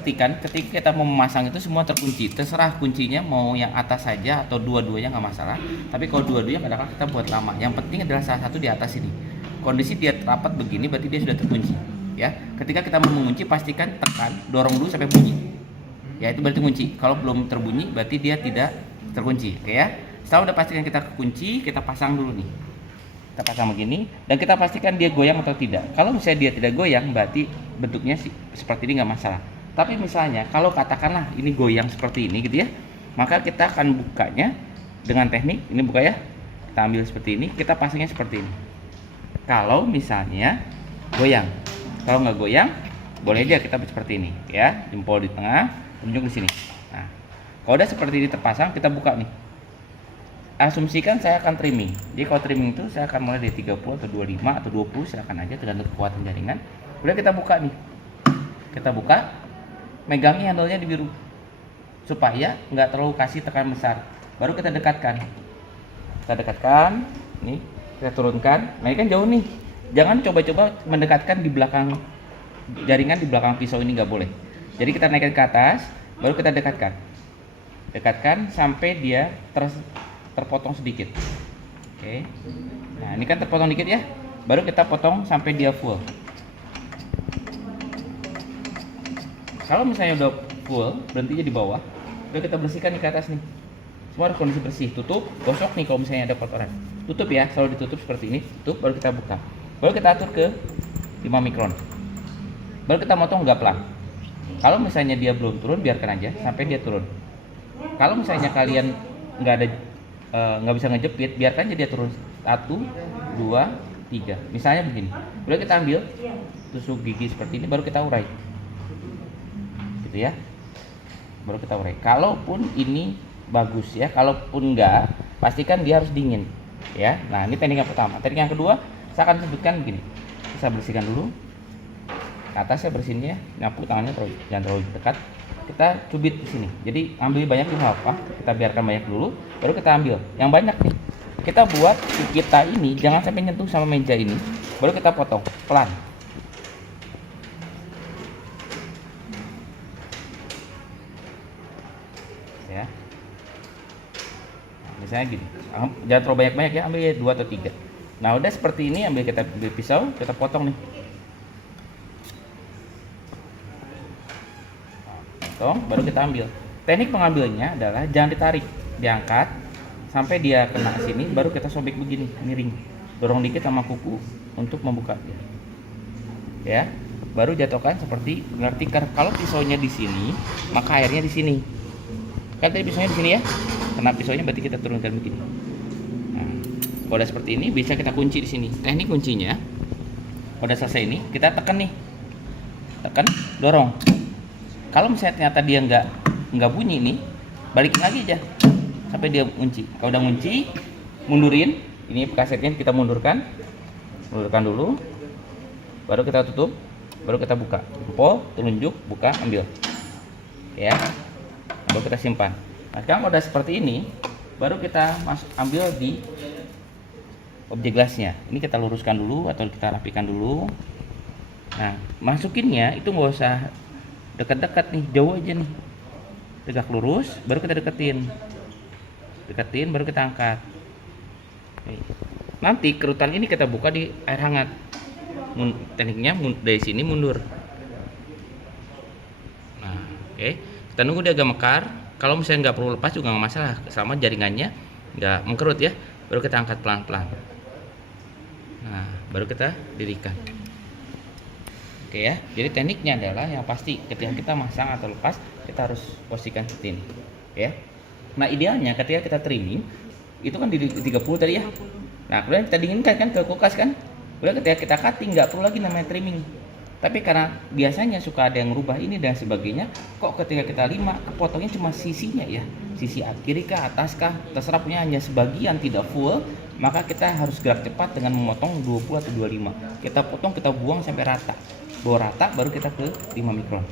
pastikan ketika kita mau memasang itu semua terkunci. Terserah kuncinya mau yang atas saja atau dua-duanya nggak masalah. Tapi kalau dua-duanya kadang-kadang kita buat lama. Yang penting adalah salah satu di atas ini. Kondisi dia rapat begini berarti dia sudah terkunci. Ya, ketika kita mau mengunci pastikan tekan, dorong dulu sampai bunyi. Ya, itu berarti kunci. Kalau belum terbunyi berarti dia tidak terkunci. Oke ya. Setelah udah pastikan kita kunci, kita pasang dulu nih. Kita pasang begini dan kita pastikan dia goyang atau tidak. Kalau misalnya dia tidak goyang berarti bentuknya seperti ini nggak masalah. Tapi misalnya kalau katakanlah ini goyang seperti ini gitu ya, maka kita akan bukanya dengan teknik ini, buka ya, kita ambil seperti ini, kita pasangnya seperti ini. Kalau misalnya goyang, kalau nggak goyang boleh aja kita seperti ini ya, jempol di tengah, tunjuk di sini. Nah, kalau udah seperti ini terpasang, kita buka nih. Asumsikan saya akan trimming. Jadi kalau trimming itu saya akan mulai dari 30 atau 25 atau 20, silakan aja tergantung kekuatan jaringan. Udah kita buka nih. Kita buka, megangi handle-nya di biru. Supaya nggak terlalu kasih tekan besar. Baru kita dekatkan. Kita dekatkan, nih, kita turunkan. Nah, ini kan jauh nih. Jangan coba-coba mendekatkan di belakang jaringan, di belakang pisau ini nggak boleh. Jadi kita naikkan ke atas, baru kita dekatkan. Dekatkan sampai dia terpotong sedikit. Oke. Nah, ini kan terpotong dikit ya. Baru kita potong sampai dia full. Kalau misalnya udah full, berhentinya di bawah. Udah kita bersihkan di ke atas nih. Semua harus kondisi bersih. Tutup, gosok nih kalau misalnya ada kotoran. Tutup ya, selalu ditutup seperti ini. Tutup, baru kita buka. Baru kita atur ke 5 mikron. Baru kita motong gamplang. Kalau misalnya dia belum turun, biarkan aja sampai dia turun. Kalau misalnya kalian nggak bisa ngejepit, biarkan aja dia turun 1, 2, 3. Misalnya begini. Udah kita ambil tusuk gigi seperti ini, baru kita urai. Gitu ya. Baru kita urai. Kalaupun ini bagus ya, kalaupun enggak, pastikan dia harus dingin. Ya. Nah, ini teknik yang pertama. Teknik yang kedua, saya akan sebutkan begini. Saya bersihkan dulu. Ke atas saya bersihinnya, nyapu tangannya jangan terlalu dekat. Kita cubit di sini. Jadi ambil banyak juga apa? Kita biarkan banyak dulu, baru kita ambil yang banyak nih. Kita buat kita ini jangan sampai nyentuh sama meja ini. Baru kita potong pelan. Ya. Nah, misalnya gini. Jangan terlalu banyak-banyak ya, ambil 2 atau 3. Nah, udah seperti ini, kita ambil pisau, kita potong nih. Baru kita ambil. Teknik pengambilnya adalah jangan ditarik, diangkat sampai dia kena sini, baru kita sobek begini, miring. Dorong dikit sama kuku untuk membuka dia. Ya, baru jatuhkan seperti berarti kalau pisaunya di sini, maka airnya di sini. Kan tadi pisaunya di sini ya, kena pisaunya berarti kita turunkan begini. Nah, kalau udah seperti ini, bisa kita kunci di sini. Teknik kuncinya, udah selesai ini, kita tekan nih, tekan, dorong. Kalau misalnya ternyata dia nggak bunyi nih, balikin lagi aja sampai dia kunci. Kalau udah kunci, mundurin. Ini kasetnya kita mundurkan dulu, baru kita tutup, baru kita buka. Jempol, telunjuk, buka, ambil. Ya, baru kita simpan. Nah, sekarang udah seperti ini, baru kita ambil di objek gelasnya. Ini kita luruskan dulu atau kita rapikan dulu. Nah, masukinnya itu nggak usah dekat-dekat nih, jauh aja nih, tegak lurus, baru kita deketin, baru kita angkat. Nanti kerutan ini kita buka di air hangat. Tekniknya dari sini mundur. Nah, oke, kita nunggu dia agak mekar. Kalau misalnya nggak perlu lepas juga nggak masalah, selama jaringannya nggak mengkerut ya. Baru kita angkat pelan-pelan. Nah, baru kita dirikan. Oke ya, jadi tekniknya adalah yang pasti ketika kita masang atau lepas, kita harus posisikan seperti ini. Ya. Nah, idealnya ketika kita trimming, itu kan di 30 tadi ya. Nah, kemudian kita dinginkan kan ke kulkas kan. Kemudian ketika kita cutting, nggak perlu lagi namanya trimming. Tapi karena biasanya suka ada yang merubah ini dan sebagainya, kok ketika kita lima, kepotongnya cuma sisinya ya. Sisi kiri kah, atas kah, terserah, punya hanya sebagian tidak full, maka kita harus gerak cepat dengan memotong 20 atau 25. Kita potong, kita buang sampai rata. Bawa rata, baru kita ke 5 mikron.